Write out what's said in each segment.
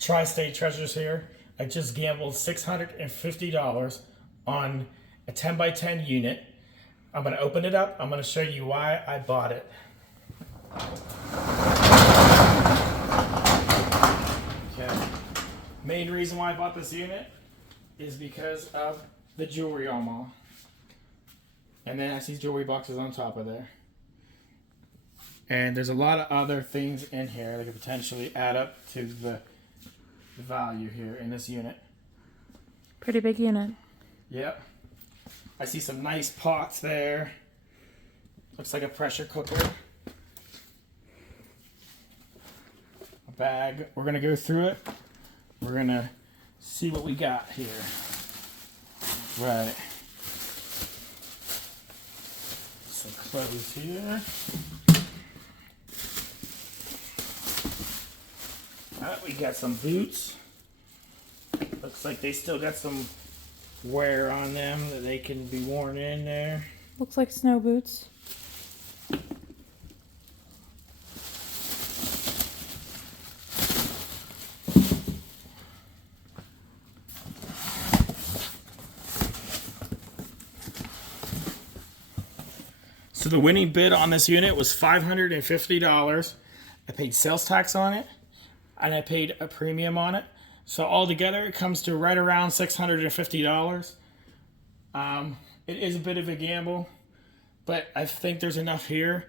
Tri-State Treasures here. I just gambled $650 on a 10 by 10 unit. I'm going to open it up. I'm going to show you why I bought it. Okay. Main reason why I bought this unit is because of the jewelry armoire. And then I see jewelry boxes on top of there. And there's a lot of other things in here that could potentially add up to the value here in this unit. Pretty big unit. Yep. I see some nice pots there. Looks like a pressure cooker. A bag. We're going to go through it. We're going to see what we got here. Right. Some clothes here. We got some boots. Looks like they still got some wear on them that they can be worn in there. Looks like snow boots. So the winning bid on this unit was $550. I paid sales tax on it, and I paid a premium on it. So altogether, it comes to right around $650. It is a bit of a gamble, but I think there's enough here.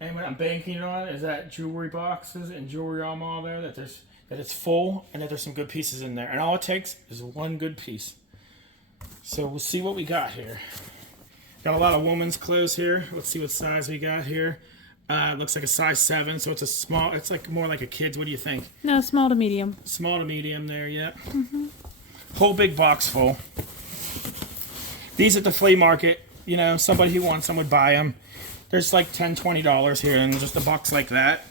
And what I'm banking on is that jewelry boxes and jewelry armoire there, that it's full and that there's some good pieces in there. And all it takes is one good piece. So we'll see what we got here. Got a lot of women's clothes here. Let's see what size we got here. Looks like a size 7, so it's a small. It's like more like a kid's. What do you think? No, small to medium. Small to medium there, yeah. Whole big box full. These at the flea market, you know, somebody who wants them would buy them. There's like $10, $20 here, and just a box like that.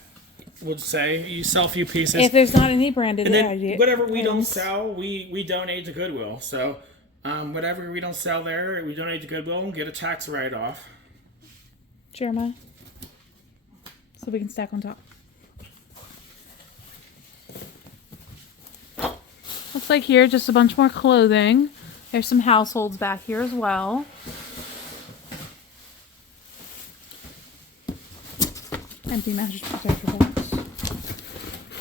Would say you sell a few pieces. If there's not any branded, and then whatever we don't sell, we donate to Goodwill. So whatever we don't sell there, we donate to Goodwill and get a tax write-off. Jeremiah. So we can stack on top. Looks like here, just a bunch more clothing. There's some households back here as well. Empty mattress protector box.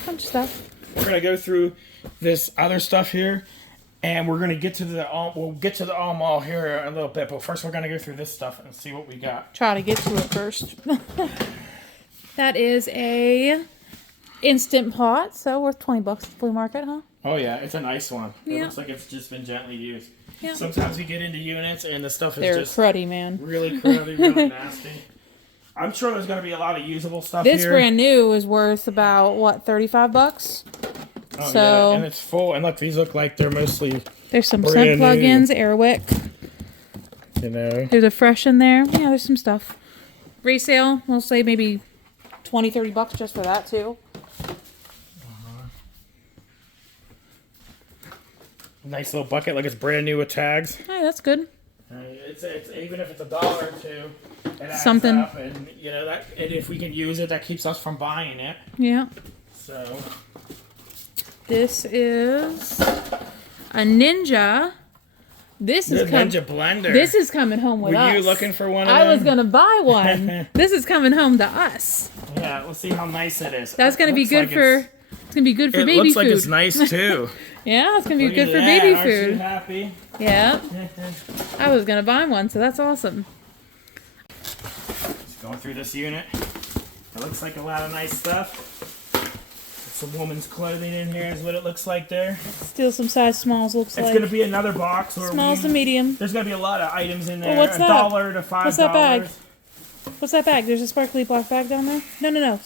Bunch of stuff. We're gonna go through this other stuff here, and we're gonna get to the we'll get to the all here a little bit. But first, we're gonna go through this stuff and see what we got. Try to get to it first. That is a Instant Pot, so worth 20 bucks at the flea market, huh? Oh yeah, it's a nice one. Yeah. It looks like it's just been gently used. Yeah. Sometimes we get into units and the stuff is They're just cruddy, man. really cruddy, really nasty. I'm sure there's going to be a lot of usable stuff This here. brand new is worth about, what, 35 bucks? Oh, so yeah, and it's full. And look, these look like they're mostly there's some scent plugins, Airwick. You know. There's a Fresh in there. Yeah, there's some stuff. Resale, we'll say maybe 20, 30 bucks just for that, too. Nice little bucket, like it's brand new with tags. Hey, that's good. It's even if it's $1 or $2, it adds Something. up, and you know that. And if we can use it, that keeps us from buying it. Yeah. So this is a Ninja. This is Ninja blender. This is coming home with us. Were you looking for one of I them? was gonna buy one. This is coming home to us. Yeah, let's see how nice it is. That's gonna be good for. It's gonna be good for baby food. It looks like it's nice too. Yeah, it's gonna be Look good at for that. baby Aren't you food. happy? Yeah. I was gonna buy one, so that's awesome. Just going through this unit. It looks like a lot of nice stuff. Some woman's clothing in here is what it looks like there. Still some size smalls, looks like. It's gonna be another box where Smalls to medium. There's gonna be a lot of items in there. Well, what's that? $1 to $5. What's that bag? What's that bag? There's a sparkly black bag down there? No.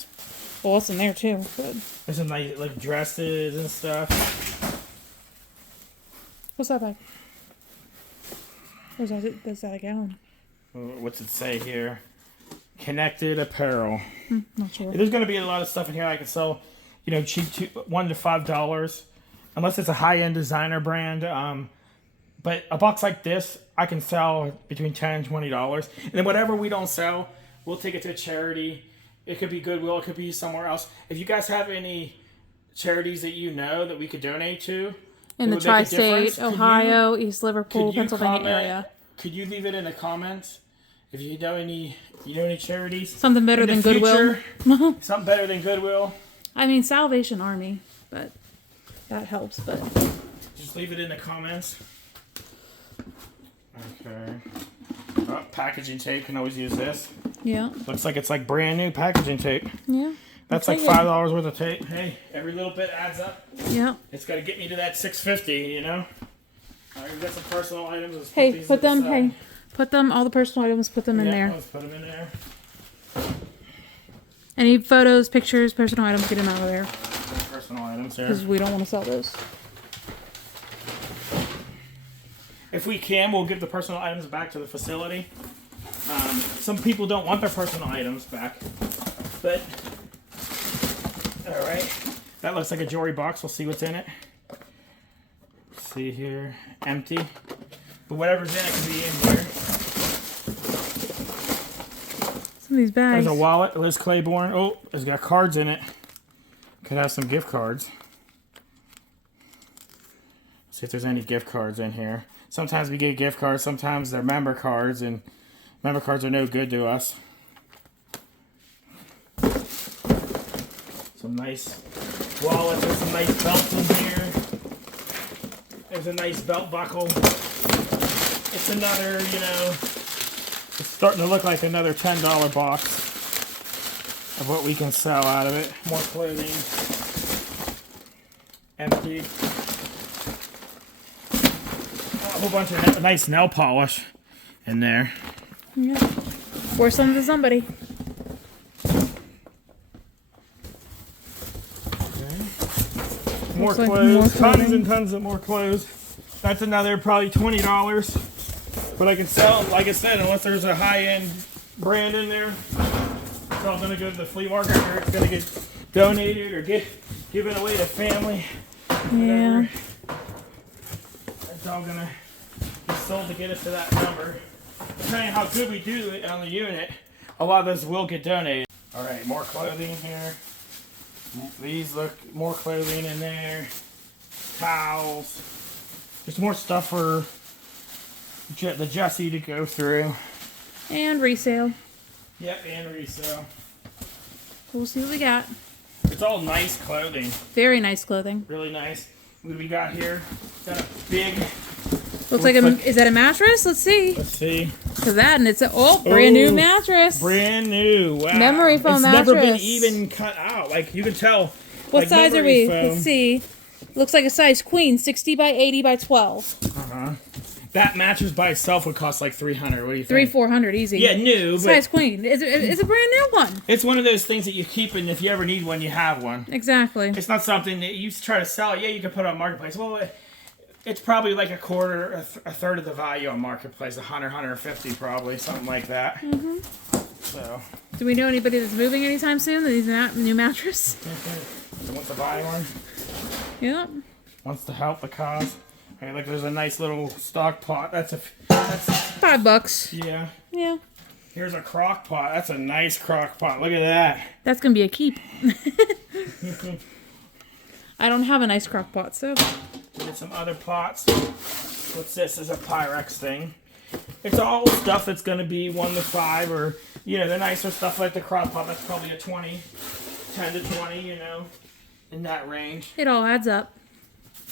Well, what's in there too? Good. There's some nice like dresses and stuff. What's that bag? Or is that a gown? What's it say here? Connected apparel. Not sure. There's going to be a lot of stuff in here I can sell, you know, cheap, $1 to $5, unless it's a high-end designer brand. But a box like this, I can sell between $10 and $20. And then whatever we don't sell, we'll take it to a charity. It could be Goodwill. It could be somewhere else. If you guys have any charities that you know that we could donate to In the that would make a difference, tri-state, Ohio, East Liverpool, could you Pennsylvania comment- area. Could you leave it in the comments if you know any charities? Something better in the than Goodwill. future? Something better than Goodwill. I mean, Salvation Army, but that helps. But Just leave it in the comments. Okay. Oh, packaging tape, can always use this. yeah, Looks like it's like brand new packaging tape. yeah, That's like take it. $5 worth of tape. Hey, every little bit adds up. yeah. It's got to get me to that $6.50, you know. All right, we got some personal items. Let's Hey, these put to the them. side. Hey, put them. All the personal items. Put them in Yeah, there. let's put them in there. Any photos, pictures, personal items, get them out of there Personal items here. because we don't want to sell those. If we can, we'll give the personal items back to the facility. Some people don't want their personal items back, but all right. That looks like a jewelry box. We'll see what's in it. See here, empty. But whatever's in it can be in here. Some of these bags. There's a wallet, Liz Claiborne. Oh, it's got cards in it. Could have some gift cards. See if there's any gift cards in here. Sometimes we get gift cards, sometimes they're member cards, and member cards are no good to us. Some nice wallets, there's some nice belts in here. There's a nice belt buckle. It's another, it's starting to look like another $10 box of what we can sell out of it. More clothing. Empty. A whole bunch of nice nail polish in there. Yeah. Or some to somebody. More Looks like clothes. more Tons clothing. and tons of more clothes. That's another probably $20. But I can sell, like I said, unless there's a high-end brand in there, it's all going to go to the flea market, or it's going to get donated or get given away to family. Yeah. Whatever. It's all going to be sold to get us to that number. Depending on how good we do it on the unit, a lot of those will get donated. All right, more clothing here. These look, more clothing in there. Towels. There's more stuff for the Jessie to go through. And resale. Yep, and resale. We'll see what we got. It's all nice clothing. Very nice clothing. Really nice. What do we got here? Got a big, Looks like is that a mattress? Let's see. let's see. Cause that and it's a brand new Ooh, mattress. Brand new. Wow. Memory foam it's never been mattress. even cut out. Like, you can tell. What like, size are memory we? foam. Let's see. Looks like a size queen, 60 by 80 by 12. That mattress by itself would cost like $300. What do you think? 400 easy. Yeah, new, but Size queen. It's a brand new one. it's one of those things that you keep, and if you ever need one, you have one. Exactly. It's not something that you try to sell. Yeah, you can put it on Marketplace. Well, it's probably like a quarter, a third of the value on Marketplace. 100, 150 probably, something like that. So, Do we know anybody that's moving anytime soon that needs a new mattress? wants to buy one? Yep. Wants to help the cause? Hey, look, there's a nice little stock pot. That's $5. yeah. Yeah. Here's a crock pot. That's a nice crock pot. Look at that. That's gonna be a keep. I don't have a nice crock pot, so Get some other pots. What's this? Is a Pyrex thing. It's all stuff that's going to be 1 to 5, or, the nicer stuff like the crock pot. That's probably a 20, 10 to 20, in that range. it all adds up.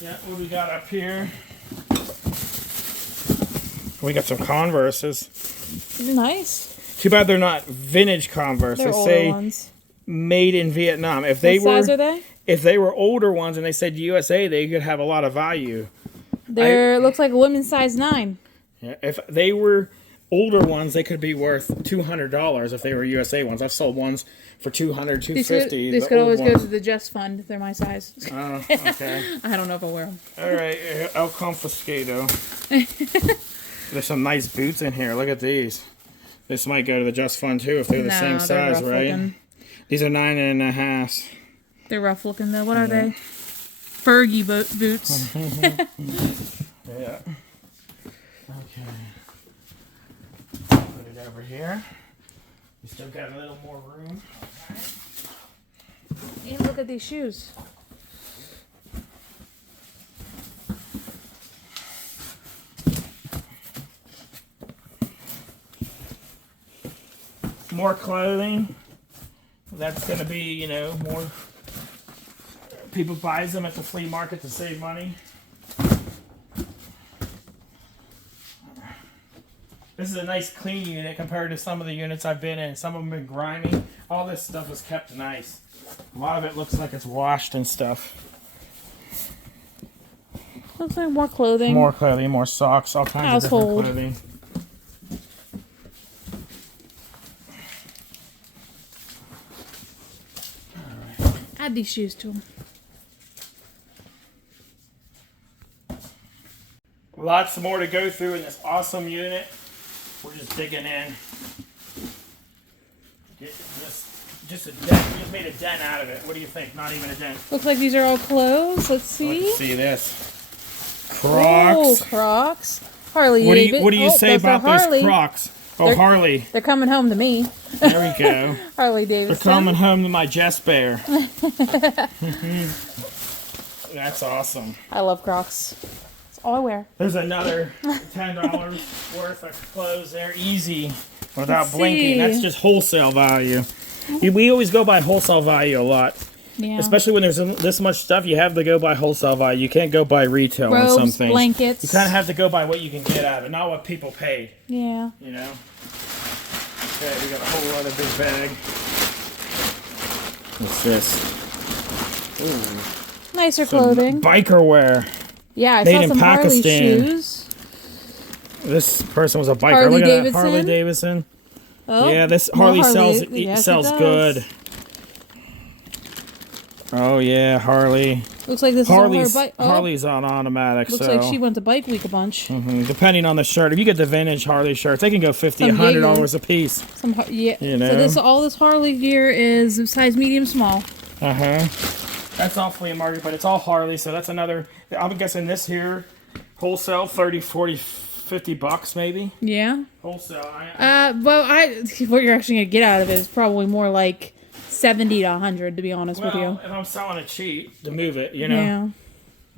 Yeah, what do we got up here? We got some Converses. Nice. Too bad they're not vintage Converse. They're They older say ones. made in Vietnam. If they What size were, are they? if they were older ones and they said USA, they could have a lot of value. Looks like a women's size 9. Yeah, if they were older ones, they could be worth $200 if they were USA ones. I've sold ones for $200, $250. These could always go to the Just Fund if they're my size. Oh, okay. I don't know if I'll wear them. All right, El Confiscado. There's some nice boots in here. Look at these. This might go to the Just Fund too if they're the same size, right? Looking. These are 9.5. They're rough looking though. What are they? Fergie boots. Yeah. Okay. Put it over here. You still got a little more room. And look at these shoes. more clothing. That's going to be, you know, more people buys them at the flea market to save money. This is a nice clean unit compared to some of the units I've been in. Some of them have been grimy. All this stuff is kept nice. A lot of it looks like it's washed and stuff. Looks like more clothing. More clothing, more socks, all kinds of different clothing. Add these shoes to them. Lots more to go through in this awesome unit. We're just digging in. Just a dent. We just made a dent out of it. What do you think? Not even a dent. Looks like these are all clothes. Let's see. Let's see this. Crocs. Oh, Crocs. Harley-Davidson. What do you say about those Crocs? Oh, Harley. They're coming home to me. There we go. Harley-Davidson. They're coming home to my Jess Bear. That's awesome. I love Crocs. That's all I wear. There's another $10 worth of clothes there. Easy. Without blinking. That's just wholesale value. We always go by wholesale value a lot. Yeah. Especially when there's this much stuff, you have to go by wholesale value. You can't go by retail on some things. Blankets. You kind of have to go by what you can get out of it, not what people paid. Yeah. You know? Okay, we got a whole other big bag. What's this? Ooh. Nicer clothing. Biker wear. Yeah, I Made saw in some Pakistan. Harley shoes. This person was a biker. Look at that, Harley-Davidson. Oh, yeah, this Harley sells good. Oh yeah, Harley. Looks like this Harley's, is all her bike. Oh, Harley's on automatic. looks so. like she went to Bike Week a bunch. Depending on the shirt, if you get the vintage Harley shirts, they can go $50, $100 a piece. Yeah. You know? So all this Harley gear is size medium, small. That's all flea market, but it's all Harley. So that's another. I'm guessing this here, wholesale, 30, 40, $50 maybe. Yeah. Wholesale. What you're actually gonna get out of it is probably more like 70 to 100, to be honest with you. If I'm selling it cheap to move it, you know. Yeah.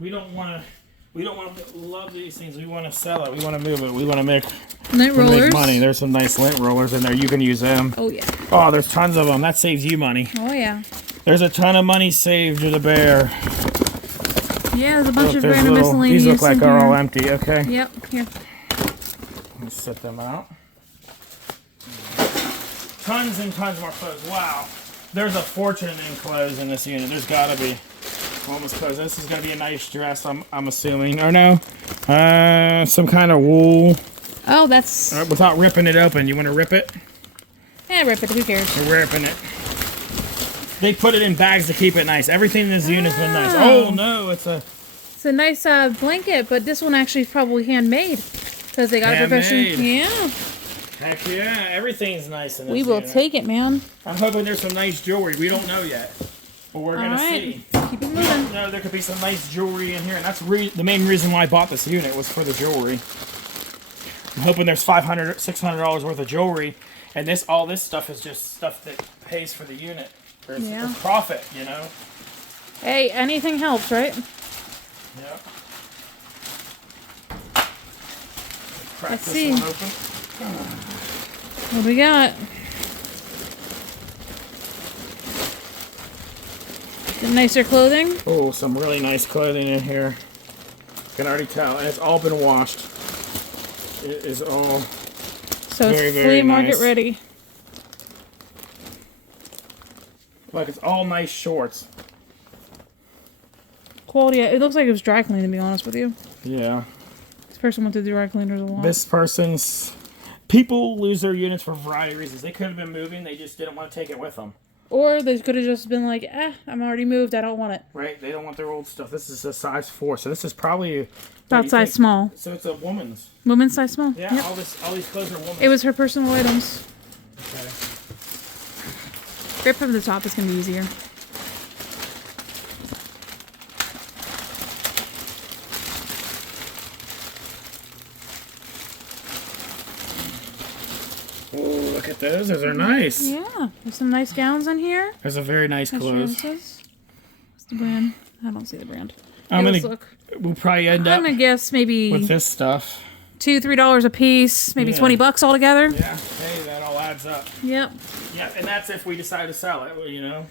We don't want to love these things. We want to sell it. We want to move it. We want to make rollers. Money. There's some nice lint rollers in there. You can use them. Oh yeah. Oh, there's tons of them. That saves you money. Oh yeah. There's a ton of money saved with the bear. Yeah, there's a bunch of random miscellaneous. These look like they're all empty. Okay. Yep. Here. Let's set them out. Tons and tons more clothes. Wow. There's a fortune in clothes in this unit. There's got to be. Almost clothes. This is going to be a nice dress, I'm assuming. Or no? Some kind of wool. Oh, that's... without ripping it open. You want to rip it? Yeah, rip it. Who cares? We're ripping it. They put it in bags to keep it nice. Everything in this unit's been nice. Oh, no. It's a nice blanket, but this one actually is probably handmade. Because they got a professional... Yeah. Heck yeah. Everything's nice in this We will unit. take it, man. I'm hoping there's some nice jewelry. We don't know yet. But we're going to see. Keep it moving. No, there could be some nice jewelry in here. And that's the main reason why I bought this unit was for the jewelry. I'm hoping there's $500, $600 worth of jewelry. And all this stuff is just stuff that pays for the unit. There's a profit, you know? Hey, anything helps, right? Yep. Let's see. One open. What do we got? Some nicer clothing. Oh, some really nice clothing in here. You can already tell. And it's all been washed. It is all so it's flea market ready. Like it's all nice shorts. Quality. It looks like it was dry cleaned, to be honest with you. Yeah. This person went to the dry cleaners a lot. This person's... People lose their units for a variety of reasons. They could have been moving. They just didn't want to take it with them. Or they could have just been like, I'm already moved. I don't want it. Right. They don't want their old stuff. This is a size 4. So this is probably... About size small. So it's a woman's. Woman's size small? Yeah. Yep. All these clothes are women's. It was her personal items. Okay. Grip from the top is going to be easier. Oh, look at those. Those are nice. Yeah. There's some nice gowns in here. There's a very nice clothes. What's the brand? I don't see the brand. We'll probably end up... I'm going to guess maybe... with this stuff. $2-3 a piece. Maybe $20 altogether. Yeah. Hey, that all adds adds up. Yep. Yeah, and that's if we decide to sell it, you know.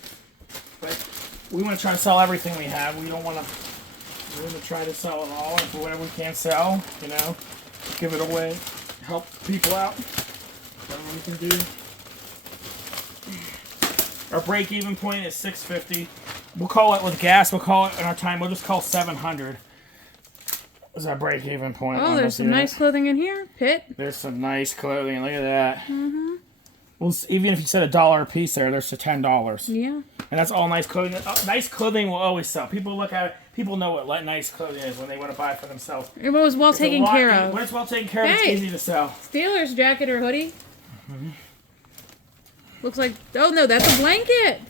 But we want to try to sell everything we have. We don't want to. We're going to try to sell it all. If whatever we can't sell, you know, give it away, help people out. Whatever we can do. Our break-even point is $650. We'll call it with gas. We'll call it in our time. We'll just call $700. Is our break-even point? Oh, there's some nice clothing in here. Pitt. There's some nice clothing. Look at that. Mm-hmm. Well, even if you said $1 a piece there, there's to $10. Yeah. And that's all nice clothing. Nice clothing will always sell. People look at it. People know what nice clothing is when they want to buy it for themselves. It was well taken care of. When it's well taken care of, it's easy to sell. Steelers jacket or hoodie. Mm-hmm. Looks like. Oh no, that's a blanket.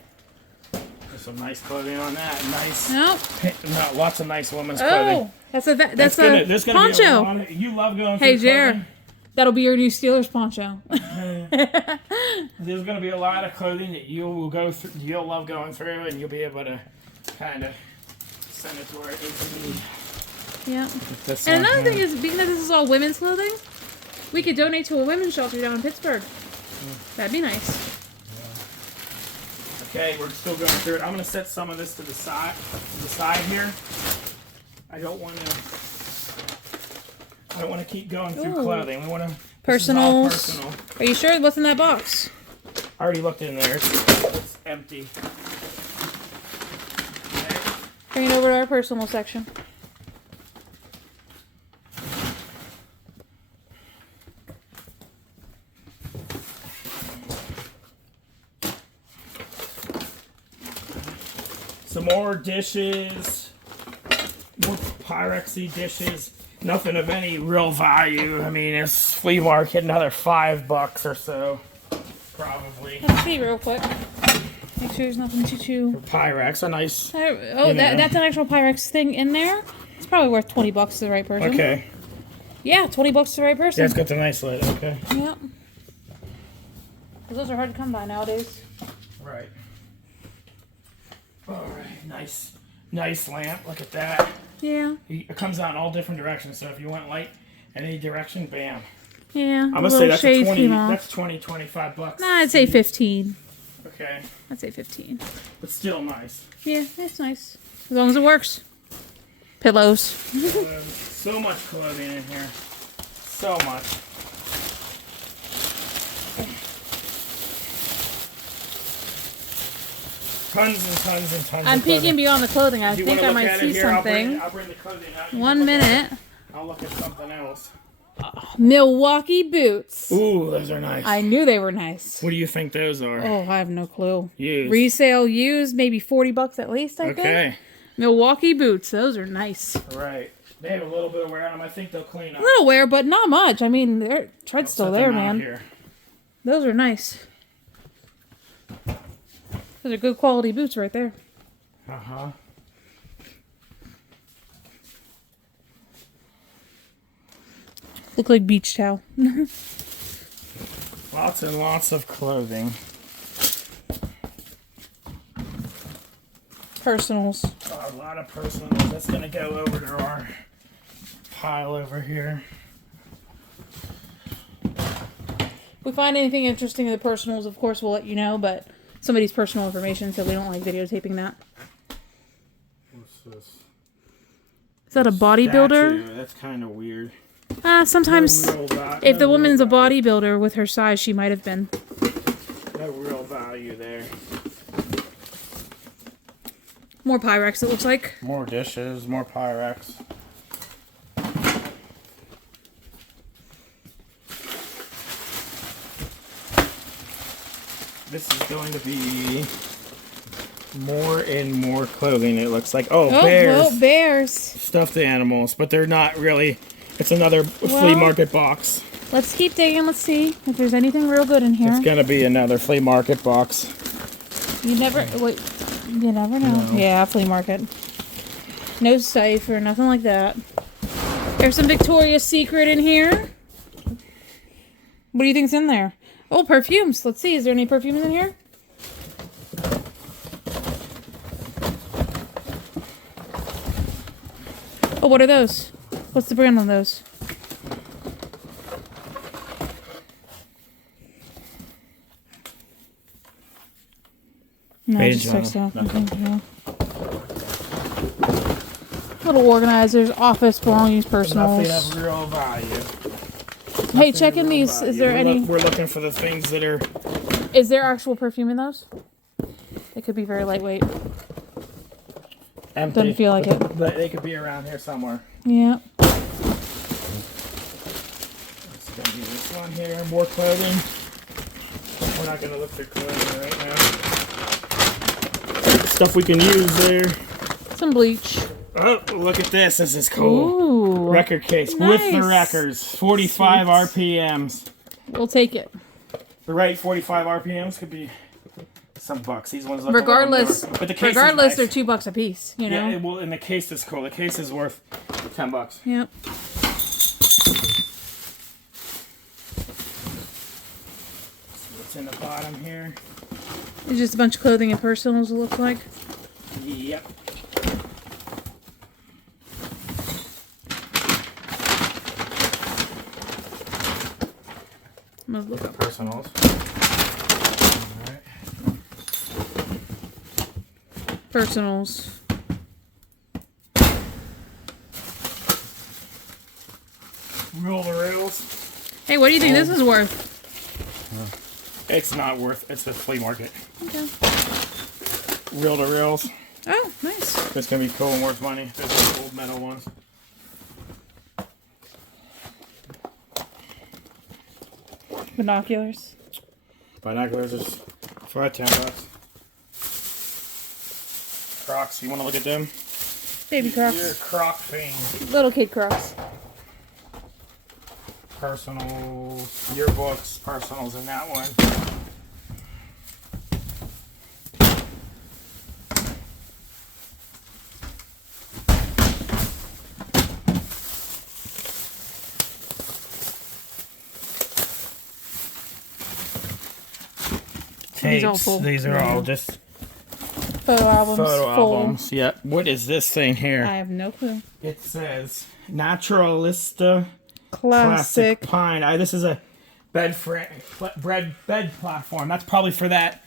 There's some nice clothing on that. Nice. Nope. No, lots of nice women's clothing. Oh, that's a poncho. You love going. Hey, Jer. That'll be your new Steelers poncho. There's going to be a lot of clothing that you'll love going through, and you'll be able to kind of send it to where it needs to be. Yeah. And another thing is, because this is all women's clothing, we could donate to a women's shelter down in Pittsburgh. That'd be nice. Yeah. Okay, we're still going through it. I'm going to set some of this to the side here. I don't want to keep going through clothing. We want to personal. Personal. Are you sure what's in that box? I already looked in there. It's empty. Okay. Bring it over to our personal section. Some more dishes. More Pyrexy dishes. Nothing of any real value. I mean, it's flea market, another $5 or so, probably. Let's see real quick. Make sure there's nothing too. Pyrex, a nice. That's an actual Pyrex thing in there. It's probably worth $20 to the right person. Okay. Yeah, $20 to the right person. Yeah, it's got the nice lid. Okay. Yep. Those are hard to come by nowadays. Right. All right. Nice lamp. Look at that. Yeah. It comes out in all different directions, so if you want light in any direction, bam. Yeah. I'm gonna say that's $25. Nah, I'd say 15. Okay. I'd say 15. But still nice. Yeah, it's nice. As long as it works. Pillows. So much clothing in here. So much. Tons and tons and tons. I'm of clothing. peeking beyond the clothing. I think I might see something. I'll bring the clothing out. 1 minute. I'll look at something else. Milwaukee boots. Ooh, those are nice. I knew they were nice. What do you think those are? Oh, I have no clue. Used. Resale used, maybe $40 at least, I think. Okay. Milwaukee boots. Those are nice. Right. They have a little bit of wear on them. I think they'll clean up. A little wear, but not much. I mean, their tread's still there, man. Here. Those are nice. Those are good quality boots right there. Uh-huh. Look like beach towel. Lots and lots of clothing. Personals. A lot of personals. That's going to go over to our pile over here. If we find anything interesting in the personals, of course, we'll let you know, but somebody's personal information, so we don't like videotaping that. What's this? Is that a bodybuilder? Statue. That's kind of weird. Sometimes if the woman's a bodybuilder with her size, she might have been. No real value there. More Pyrex, it looks like. More dishes, more Pyrex. This is going to be more and more clothing, it looks like. Oh, bears. Oh, bears. Stuffed animals, but they're not really. It's another flea market box. Let's keep digging. Let's see if there's anything real good in here. It's going to be another flea market box. You never know. No. Yeah, flea market. No safe or nothing like that. There's some Victoria's Secret in here. What do you think's in there? Oh, perfumes. Let's see. Is there any perfumes in here? Oh, what are those? What's the brand on those? No, Made in just China. textile. Okay, yeah. Little organizers, office belongings, personals. Nothing of real value. Hey, checking these. Is there any? We're looking for the things that are Is there actual perfume in those? They could be very lightweight. empty. Doesn't feel like it. But they could be around here somewhere. Yeah. It's gonna be this one here. More clothing. We're not gonna look through clothing right now. Stuff we can use there. Some bleach. Oh, look at this. This is cool. Ooh. Record case Nice. with the records. 45 RPMs. We'll take it. The right 45 RPMs could be some bucks. These ones look Regardless, a little more. But the case regardless, is they're nice. $2 a piece. You know. Yeah, well, and the case is cool. The case is worth $10. Yep. What's in the bottom here? It's just a bunch of clothing and personals. It looks like. Yep. I'm gonna look up. Personals. Alright. Personals. Rule the rails. Hey, what do you think this is worth? It's not worth. It's the flea market. Okay. Reel to reels. Oh, nice. It's gonna be cool and worth money. There's those old metal ones. Binoculars. Binoculars is $10. Crocs. You want to look at them? Baby You're a Crocs. Croc fiend. Little kid Crocs. Personals, yearbooks, personals in that one. These all Tapes. full. These are all just Photo albums. photo full. albums. Yeah. What is this thing here? I have no clue. It says Naturalista Classic. Pine. This is a bed platform. That's probably for that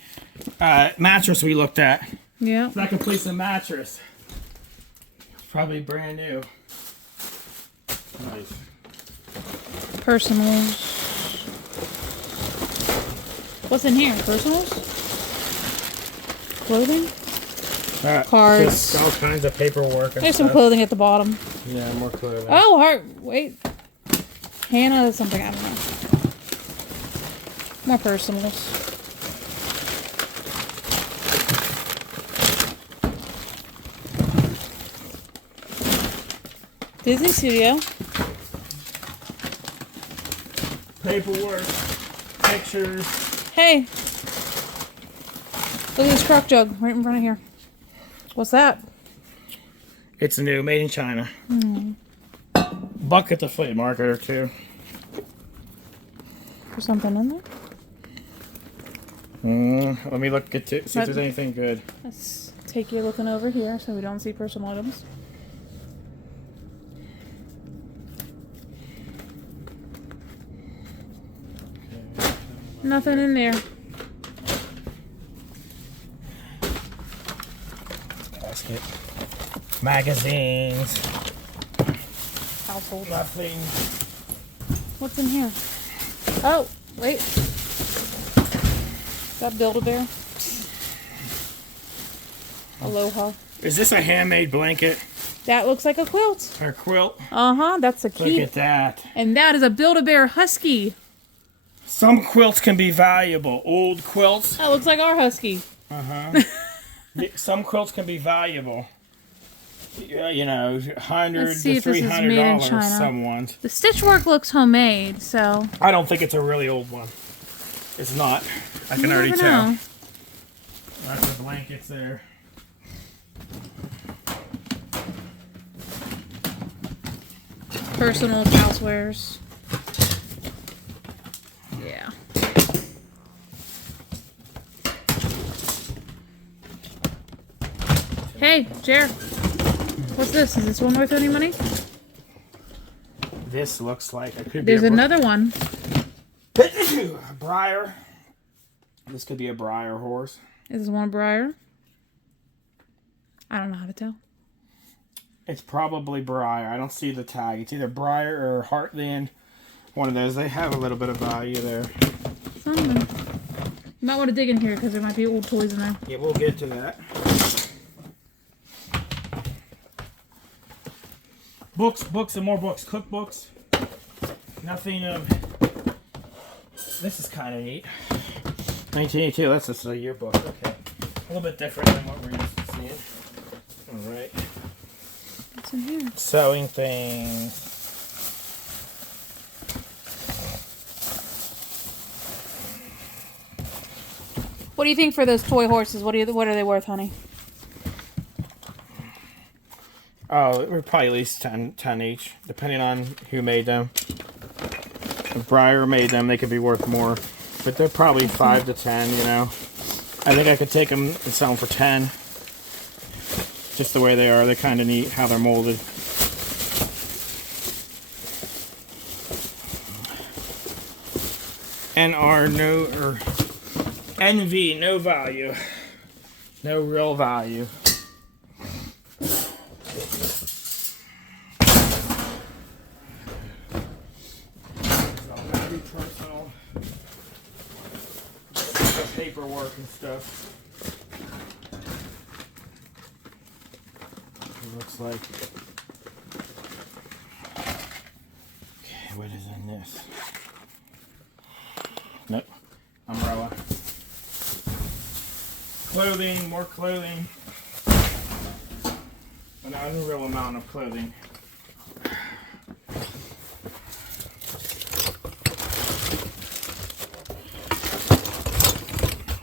mattress we looked at. Yeah. That completes the mattress. Probably brand new. Nice. Personals. What's in here? Personals? Clothing? Cards. Just all kinds of paperwork. And There's some stuff. clothing at the bottom. Yeah, more clothing. Oh, heart. Wait. Hannah something. I don't know. More personals. Disney Studio. Paperwork. Pictures. Hey. Look at this crock jug right in front of here. What's that? It's new, made in China. Buck at the flea market or two. There's something in there? Let me look at see if there's anything good. Let's take you looking over here so we don't see personal items. Nothing in there. Basket. Magazines. Household. Nothing. What's in here? Oh, wait. Is that Build-A-Bear? Aloha. Is this a handmade blanket That looks like a quilt. or quilt? Uh-huh, that's a Look cute. at that. And that is a Build-A-Bear Husky. Some quilts can be valuable. Old quilts. That looks like our Husky. Some quilts can be valuable. You know, $100 Let's see to if this is made in $300. China. Some ones. The stitch work looks homemade, so I don't think it's a really old one. It's not. I can you already never tell. know. Lots of blankets there. Personal housewares. Yeah. Hey, Jer. What's this? Is this one worth any money? This looks like it could There's be another one. a briar. This could be a briar horse. Is this one Briar? I don't know how to tell. It's probably Briar. I don't see the tag. It's either Briar or Heartland. One of those. They have a little bit of value there. Something. You might want to dig in here because there might be old toys in there. Yeah, we'll get to that. Books, and more books. Cookbooks. Nothing. This is kind of neat. 1982. That's just a yearbook. Okay. A little bit different than what we're used to seeing. All right. What's in here? Sewing things. What do you think for those toy horses? What are they worth, honey? Oh, we're probably at least 10 each, depending on who made them. If Briar made them, they could be worth more. But they're probably 5 to 10, you know. I think I could take them and sell them for 10. Just the way they are. They're kind of neat how they're molded. NV, no value. No real value. Personal paperwork and stuff. It looks like. Okay, what is in this? Nope. Umbrella. Clothing, more clothing. An unreal amount of clothing.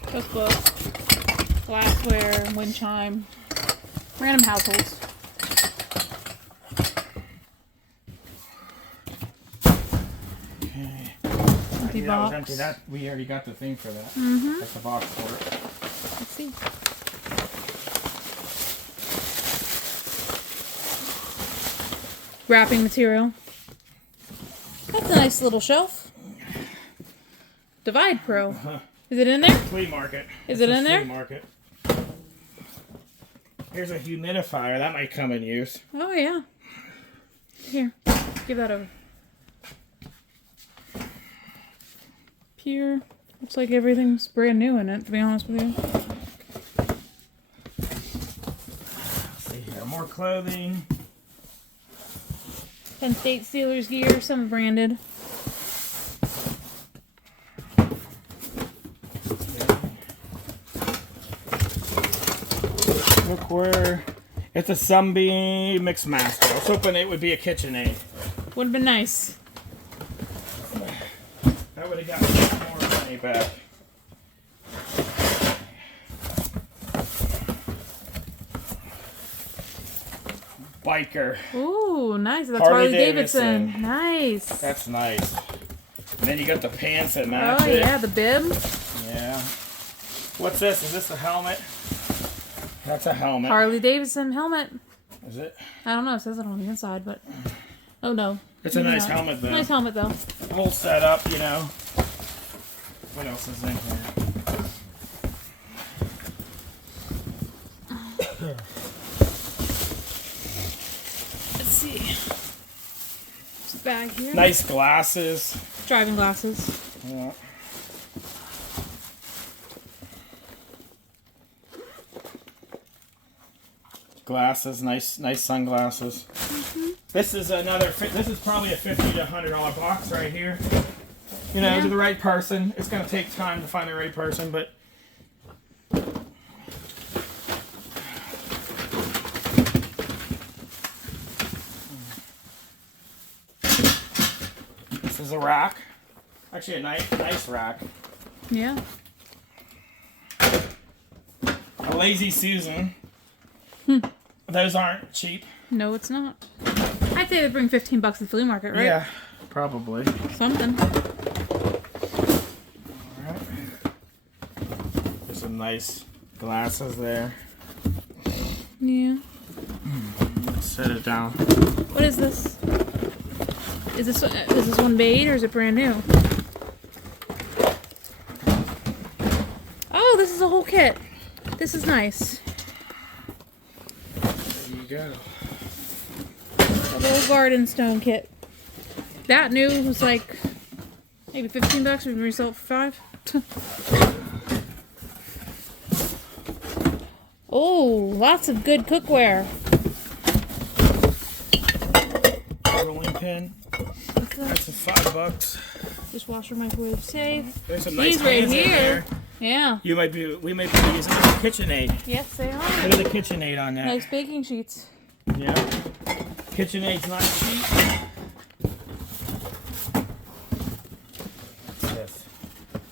Cookbook, glassware, wind chime, random households. Okay. Empty That box. was empty. That we already got the thing for that. Mm-hmm. That's the box for it. Let's see. Wrapping material. That's a nice little shelf. Divide Pro. Is it in there? Flea market. Is it in there? Flea market. Here's a humidifier. That might come in use. Oh, yeah. Here. Give that over. Pure. Looks like everything's brand new in it, to be honest with you. Let's see here. More clothing. Penn State Steelers gear, some branded. Cookware. It's a Sunbeam Mix Master. I was hoping it would be a KitchenAid. Would have been nice. That would have got me more money back. Biker. Ooh, nice. That's Harley-Davidson. Harley-Davidson. Nice. That's nice. And then you got the pants that match Oh, it. yeah, the bib. Yeah. What's this? Is this a helmet? That's a helmet. Harley-Davidson helmet. Is it? I don't know. It says it on the inside, but... Oh, no. It's a nice Yeah. helmet, though. Nice helmet, though. Whole setup, you know. What else is in here? Let's see. There's a bag here. Nice glasses. Driving glasses. Yeah. Glasses, nice sunglasses. Mm-hmm. This is this is probably a $50 to $100 box right here. You know, Yeah. to the right person. It's gonna take time to find the right person, but this is a rack. Actually, a nice rack. Yeah. A Lazy Susan. Those aren't cheap. No, it's not. I'd say they bring $15 at the flea market, right? Yeah, probably. Something. Alright. There's some nice glasses there. Yeah. Set it down. What is this? Is this one made or is it brand new? Oh, this is a whole kit. This is nice. There you go. A little garden stone kit. That new was like maybe $15. We can resell it for $5. Oh, lots of good cookware. Rolling pin. That's a $5. Dishwasher, microwave, safe. There's some nice These right pans in here. there. Yeah. We might be using this as a KitchenAid. Yes, they are. Look at the KitchenAid on that. Nice baking sheets. Yeah. KitchenAid's not cheap. What's this?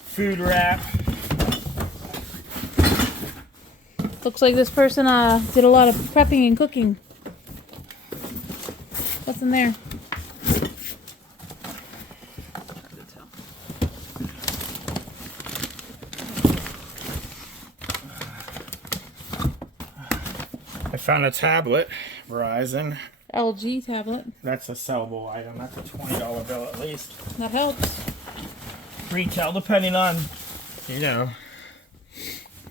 Food wrap. Looks like this person did a lot of prepping and cooking. What's in there? I found a tablet, Verizon. LG tablet. That's a sellable item. That's a $20 bill at least. That helps. Retail, depending on, you know.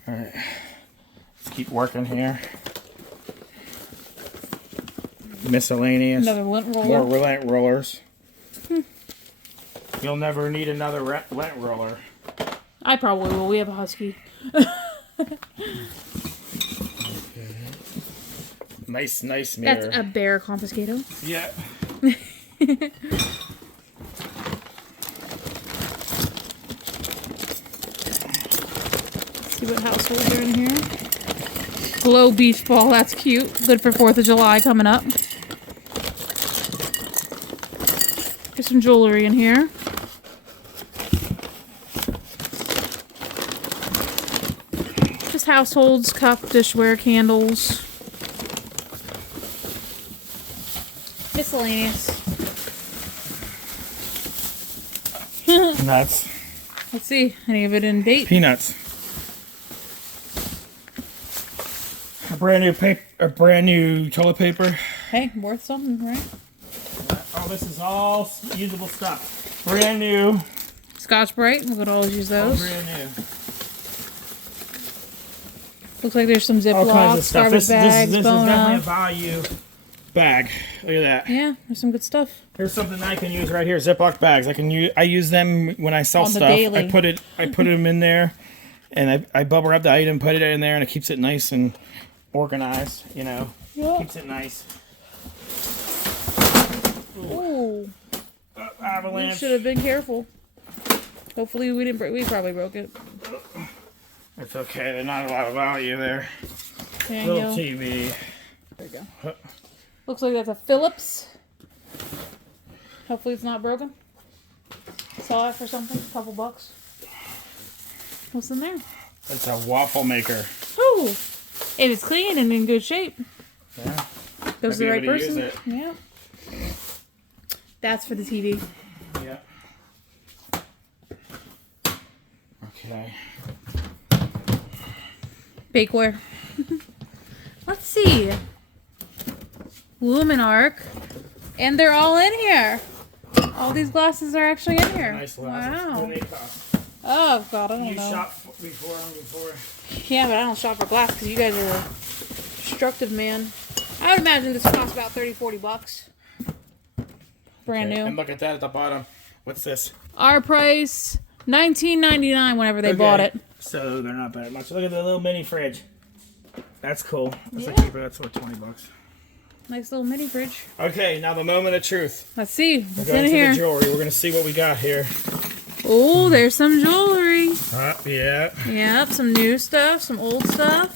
All right. Let's keep working here. Miscellaneous. Another lint roller. More lint rollers. You'll never need another lint roller. I probably will. We have a husky. Nice mirror. That's a bear confiscato. Yeah. See what households are in here. Glow beach ball. That's cute. Good for 4th of July coming up. There's some jewelry in here. Just households, cup, dishware, candles. Miscellaneous. Nuts. Let's see. Any of it in date? Peanuts. A brand new toilet paper. Hey, worth something, right? Oh, this is all usable stuff. Brand new. Scotch Brite. We could always use those. Brand new. Looks like there's some All kinds Ziplocs, of stuff. garbage bags, this is definitely a Bona. value bag. Look at that. Yeah, there's some good stuff. Here's something I can use right here. Ziploc bags. I use them when I sell On the stuff. daily. I put them in there, and I bubble wrap the item, put it in there, and it keeps it nice and organized. You know, Yep. keeps it nice. Ooh, we Avalanche. should have been careful. Hopefully we didn't break. We probably broke it. It's okay. There's not a lot of value there. There you Little go. TV. There you go. Looks like that's a Philips. Hopefully it's not broken. Saw it for something. A couple bucks. What's in there? It's a waffle maker. Ooh, if it's clean and in good shape, Yeah. goes to the I'd right be able to use person. it. Yeah. That's for the TV. Yeah. Okay. Bakeware. Let's see. Luminarc. And they're all in here. All these glasses are actually in here. Nice glasses. What Wow. do they cost? Oh, God, I don't You know. shop before. Yeah, but I don't shop for glass because you guys are a destructive man. I would imagine this costs about $30-40. Brand Okay, new. And look at that at the bottom. What's this? Our price, $19.99 whenever they bought it. So they're not bad much. Look at the little mini fridge. That's cool. That's Yeah. like cheaper. That's worth $20. Nice little mini fridge. Okay, now the moment of truth. Let's see We're what's going in to here. the jewelry. We're gonna see what we got here. Oh, there's some jewelry. Yeah. Yep, some new stuff, some old stuff.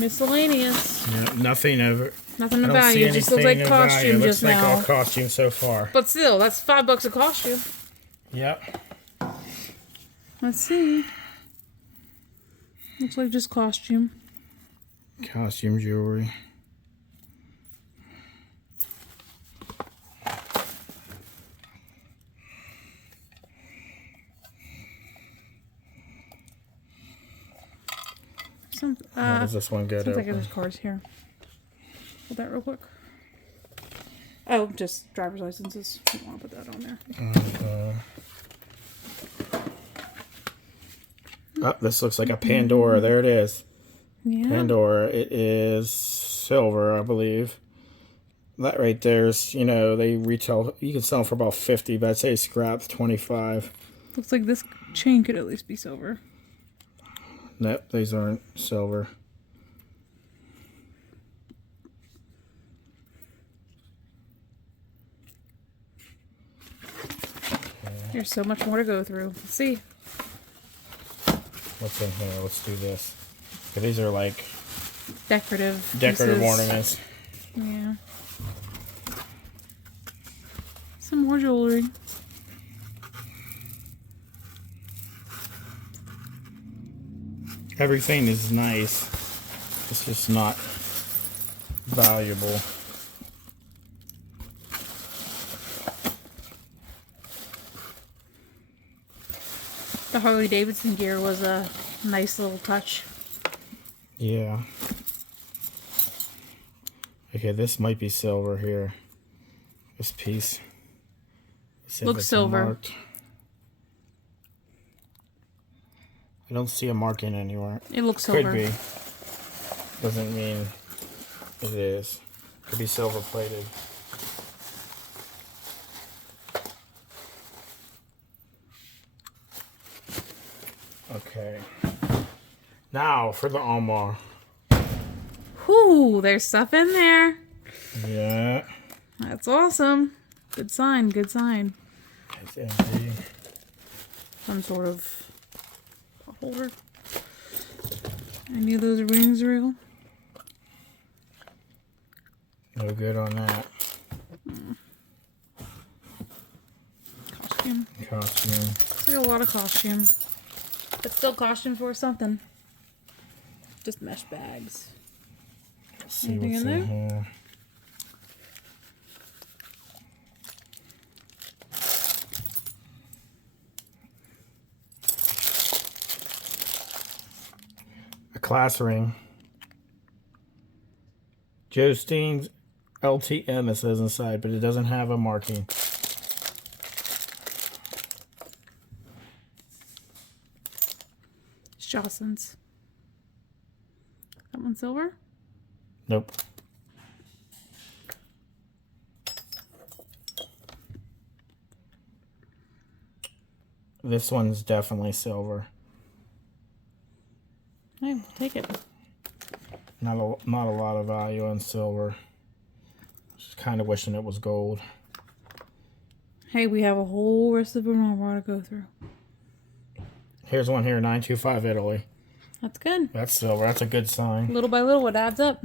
Miscellaneous. Yeah. Nothing over. Nothing I of don't see value. It just looks like anything of value. costume Looks just like now. all costume so far. But still, that's $5 a costume. Yep. Let's see. Looks like just costume. Costume jewelry. Some, How does this one get sounds like open? there's cards here. Hold that real quick. Oh, just driver's licenses. I don't want to put that on there. Oh, this looks like a Pandora. There it is. Yeah. Pandora. It is silver, I believe. That right there's, you know, they retail, you can sell them for about 50, but I'd say scrap's 25. Looks like this chain could at least be silver. Nope, these aren't silver. There's so much more to go through. Let's see. What's in here? Let's do this. Okay, these are like Decorative decorative pieces. ornaments. Yeah. Some more jewelry. Everything is nice. It's just not valuable. The Harley-Davidson gear was a nice little touch. Yeah. Okay, this might be silver here. This piece. Let's see if Looks it's silver. marked. I don't see a marking anywhere. It looks silver. Could be. Doesn't mean it is. Could be silver plated. Okay. Now for the armor. Whew, there's stuff in there. Yeah. That's awesome. Good sign, good sign. It's empty. Some sort of holder. Any of those rings real? No good on that. Costume. Costume. It's like a lot of costume. But still costumes worth something. Just mesh bags. Let's see Anything what's in in there? here. A class ring. Joe Steen's LTM, it says inside, but it doesn't have a marking. It's Jocelyn's. That one's silver? Nope. This one's definitely silver. Hey, we'll take it. Not a lot of value on silver. Just kind of wishing it was gold. Hey, we have a whole rest of an armor to go through. Here's one here, 925 Italy. That's good. That's silver. That's a good sign. Little by little, it adds up.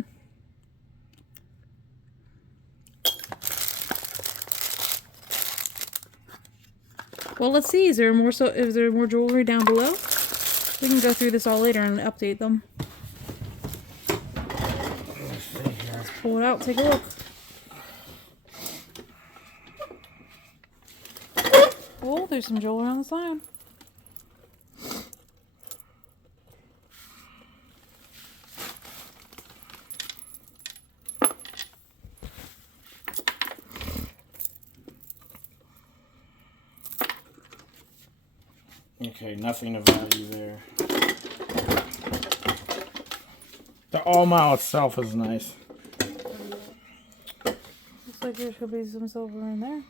Well, let's see. Is there more jewelry down below? We can go through this all later and update them. Let's pull it out. Take a look. Oh, there's some jewelry on the side. Okay, nothing of value there. The all-mile itself is nice. Looks like there should be some silver in there.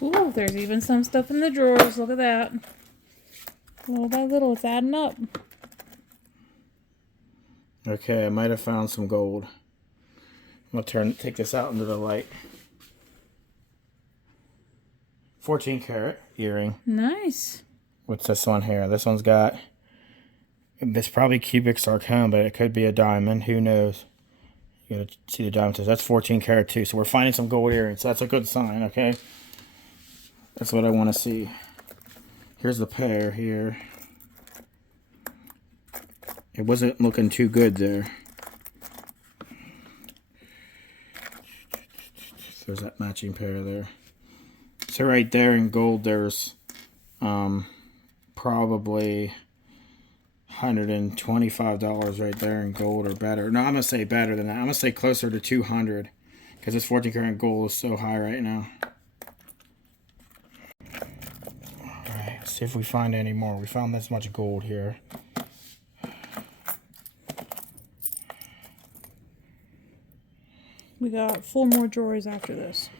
Ooh, there's even some stuff in the drawers. Look at that. Little by little, it's adding up. Okay, I might have found some gold. I'm gonna take this out into the light. 14 karat earring. Nice. What's this one here? This one's got, this probably cubic zircon, but it could be a diamond. Who knows? You gotta see the diamond test. That's 14 karat too. So we're finding some gold earrings. So that's a good sign, okay? That's what I want to see. Here's the pair here. It wasn't looking too good there. There's that matching pair there. So right there in gold, there's probably $125 right there in gold or better. No, I'm gonna say better than that. I'm gonna say closer to 200 because this 14 karat gold is so high right now. All right, see if we find any more. We found this much gold here. We got 4 more drawers after this.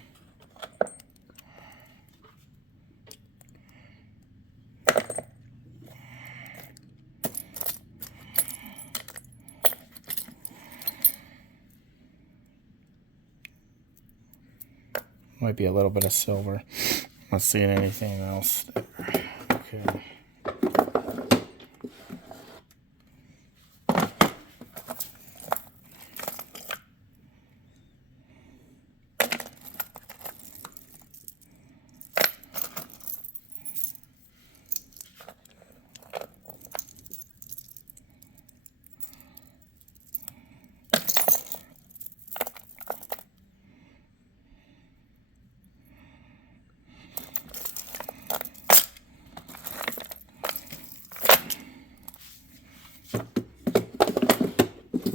Might be a little bit of silver. Not seeing anything else there. Okay.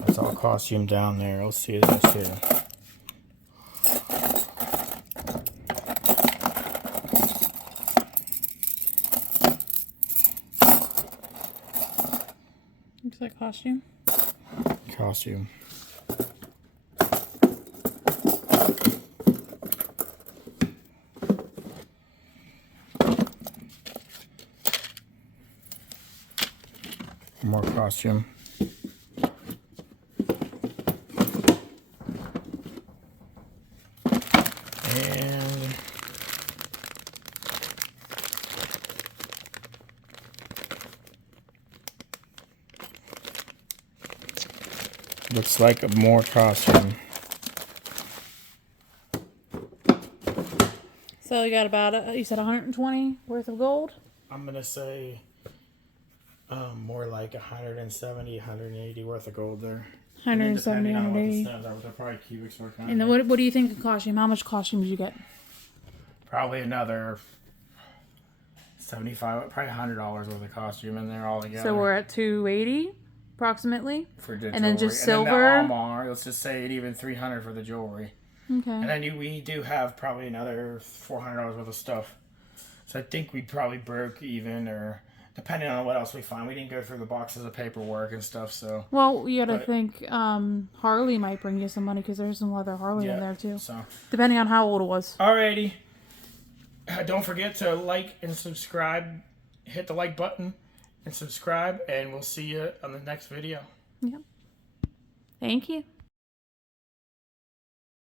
That's all costume down there. Let's see this here. Looks like costume. Costume. More costume. And looks like more costume. So you got about, you said 120 worth of gold? I'm gonna say more like 170, 180 worth of gold there. 170, 180. They're probably cubics worth. And then what do you think of costume? How much costume did you get? Probably another 75, probably $100 worth of costume in there all together. So we're at 280 approximately. For the and then jewelry. just And then silver. the armor, let's just say even 300 for the jewelry. Okay. And then we do have probably another $400 worth of stuff. So I think we probably broke even, or depending on what else we find. We didn't go through the boxes of paperwork and stuff, so. Well, you gotta think Harley might bring you some money because there's some leather Harley in there too. So. Depending on how old it was. Alrighty. Don't forget to like and subscribe. Hit the like button and subscribe, and we'll see you on the next video. Yep. Thank you.